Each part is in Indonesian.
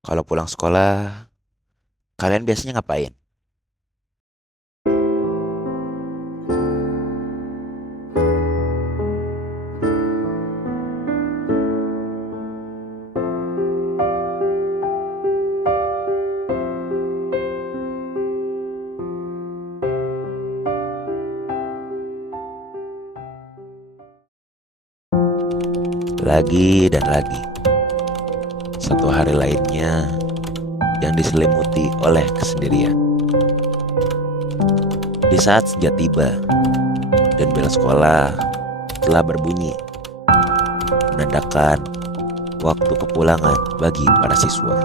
Kalau pulang sekolah, kalian biasanya ngapain? Lagi dan lagi, satu hari lainnya yang diselimuti oleh kesendirian. Di saat senja tiba dan bel sekolah telah berbunyi, menandakan waktu kepulangan bagi para siswa.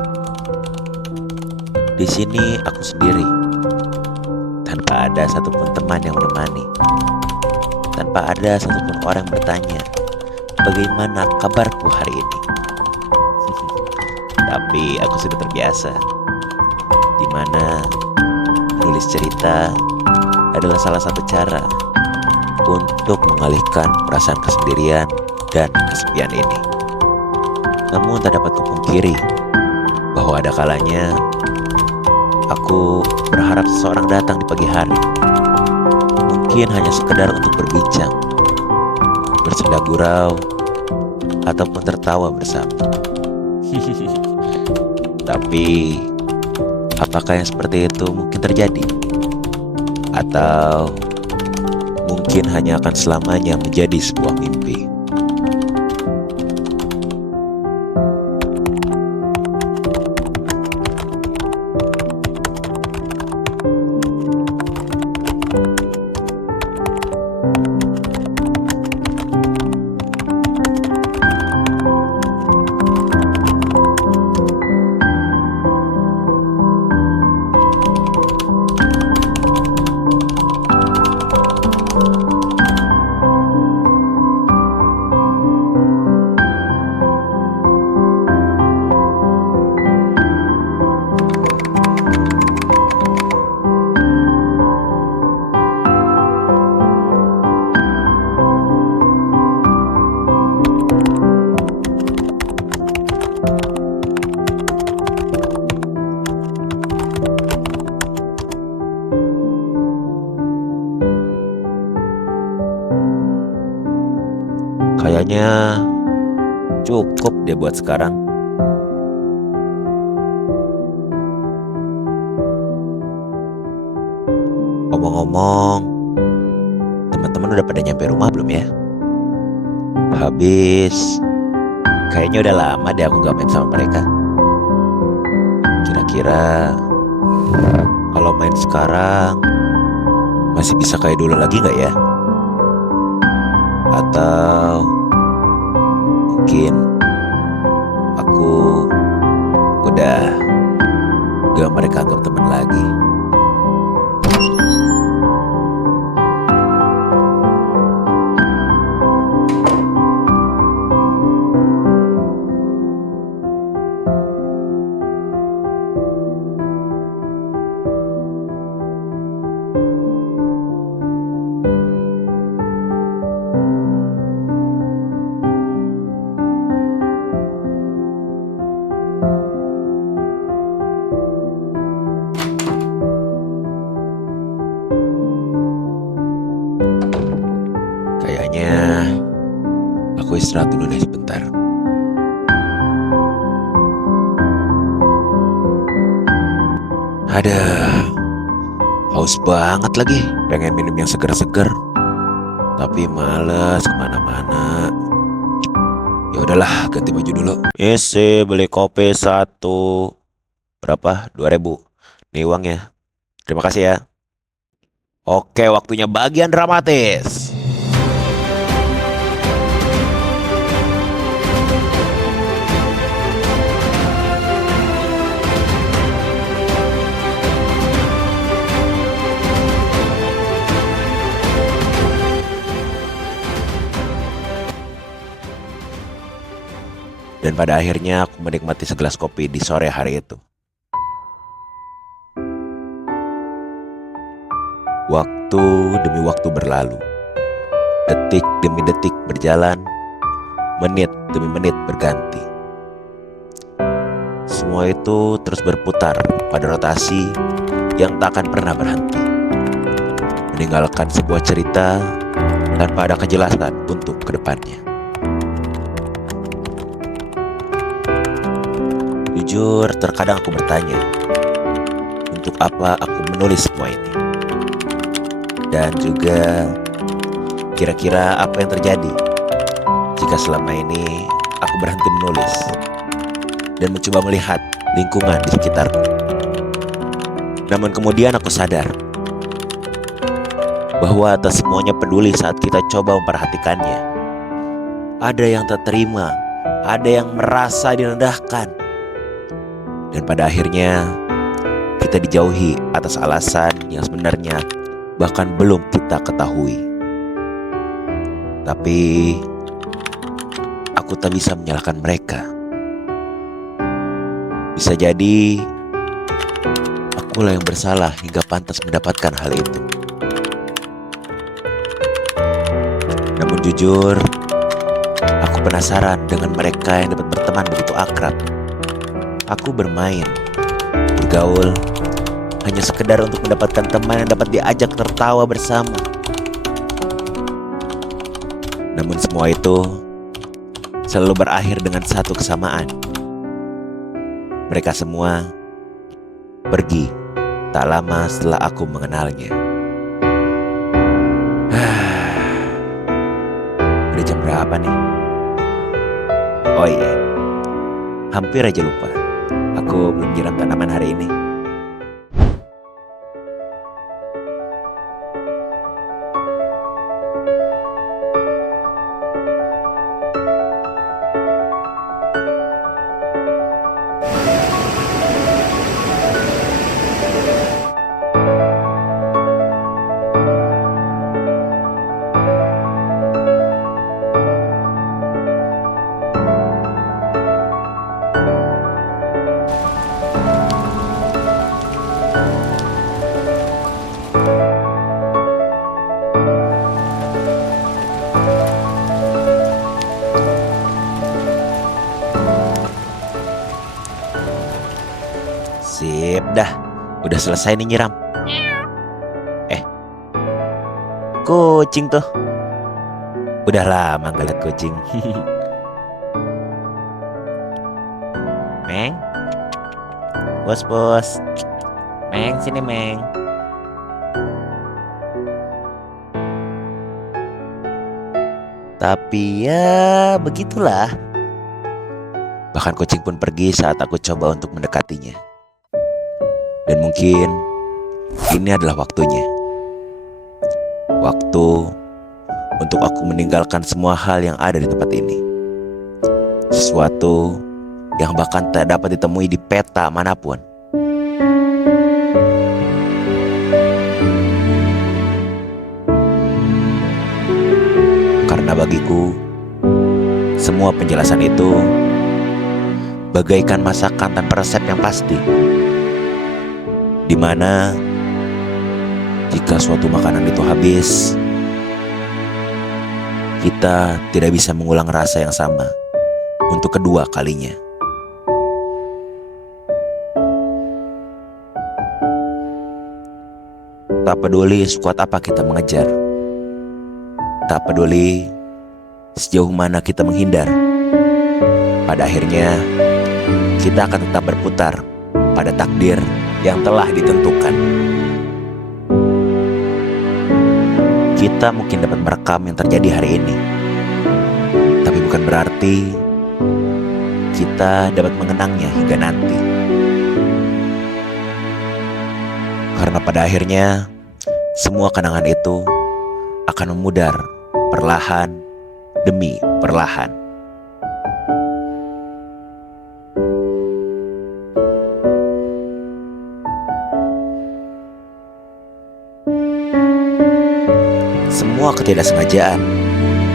Di sini aku sendiri, tanpa ada satupun teman yang menemani, tanpa ada satupun orang yang bertanya, bagaimana kabarku hari ini? Tapi aku sudah terbiasa, di mana menulis cerita adalah salah satu cara untuk mengalihkan perasaan kesendirian dan kesepian ini. Namun tak dapat kupungkiri bahwa ada kalanya aku berharap seseorang datang di pagi hari, mungkin hanya sekedar untuk berbincang, bersenda gurau, ataupun tertawa bersama. Tapi apakah yang seperti itu mungkin terjadi? Atau mungkin hanya akan selamanya menjadi sebuah mimpi? Kayaknya cukup deh buat sekarang. Ngomong-ngomong, teman-teman udah pada nyampe rumah belum ya? Habis, kayaknya udah lama deh aku gak main sama mereka. Kira-kira kalau main sekarang masih bisa kayak dulu lagi gak ya? Atau mungkin aku udah gak mereka anggap teman lagi. Kayaknya aku istirahat dulu deh sebentar. Ada haus banget lagi. Pengen minum yang seger-seger, tapi males kemana-mana. Ya udahlah, ganti baju dulu. Isi beli kopi satu. Berapa? 2.000. Nih uangnya. Terima kasih ya. Oke, waktunya bagian dramatis. Dan pada akhirnya aku menikmati segelas kopi di sore hari itu. Waktu demi waktu berlalu, detik demi detik berjalan, menit demi menit berganti. semua itu terus berputar pada rotasi yang tak akan pernah berhenti, meninggalkan sebuah cerita tanpa ada kejelasan untuk kedepannya. Jujur, terkadang aku bertanya, untuk apa aku menulis semua ini? Dan juga, kira-kira apa yang terjadi jika selama ini aku berhenti menulis dan mencoba melihat lingkungan di sekitarku. Namun kemudian aku sadar bahwa atas semuanya peduli saat kita coba memperhatikannya. Ada yang tak terima, ada yang merasa direndahkan, dan pada akhirnya kita dijauhi atas alasan yang sebenarnya bahkan belum kita ketahui. Tapi aku tak bisa menyalahkan mereka. Bisa jadi akulah yang bersalah hingga pantas mendapatkan hal itu. Namun jujur, aku penasaran dengan mereka yang dapat berteman begitu akrab. Aku bermain, bergaul, hanya sekedar untuk mendapatkan teman yang dapat diajak tertawa bersama. Namun semua itu selalu berakhir dengan satu kesamaan. Mereka semua pergi tak lama setelah aku mengenalnya. Udah jam berapa nih? Oh iya, hampir aja lupa. Aku belum nyiram tanaman hari ini. Sip dah, udah selesai nih nyiram. Kucing tuh. Udah lama gak liat kucing. Meng, bos. Meng, sini Meng. Tapi ya begitulah. Bahkan kucing pun pergi saat aku coba untuk mendekatinya. Dan mungkin ini adalah waktunya. Waktu untuk aku meninggalkan semua hal yang ada di tempat ini. Sesuatu yang bahkan tak dapat ditemui di peta manapun. Karena bagiku, semua penjelasan itu bagaikan masakan tanpa resep yang pasti, di mana jika suatu makanan itu habis, kita tidak bisa mengulang rasa yang sama untuk kedua kalinya. Tak peduli sekuat apa kita mengejar, tak peduli sejauh mana kita menghindar, pada akhirnya kita akan tetap berputar pada takdir yang telah ditentukan. Kita mungkin dapat merekam yang terjadi hari ini, tapi bukan berarti kita dapat mengenangnya hingga nanti. Karena pada akhirnya semua kenangan itu akan memudar perlahan demi perlahan. Semua ketidaksengajaan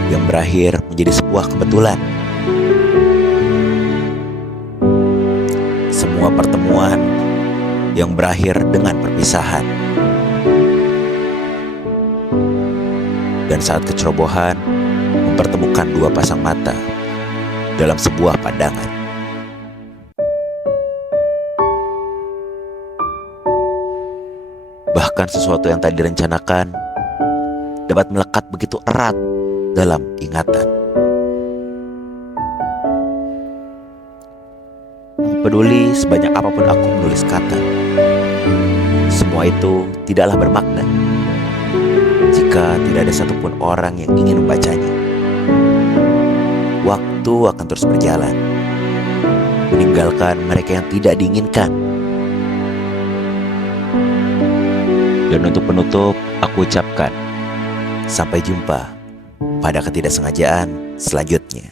yang berakhir menjadi sebuah kebetulan. Semua pertemuan yang berakhir dengan perpisahan. Dan saat kecerobohan mempertemukan dua pasang mata dalam sebuah pandangan. Bahkan sesuatu yang tak direncanakan dapat melekat begitu erat dalam ingatan. Tak peduli sebanyak apapun aku menulis kata, semua itu tidaklah bermakna jika tidak ada satupun orang yang ingin membacanya. Waktu akan terus berjalan, meninggalkan mereka yang tidak diinginkan. Dan untuk penutup, aku ucapkan sampai jumpa pada ketidaksengajaan selanjutnya.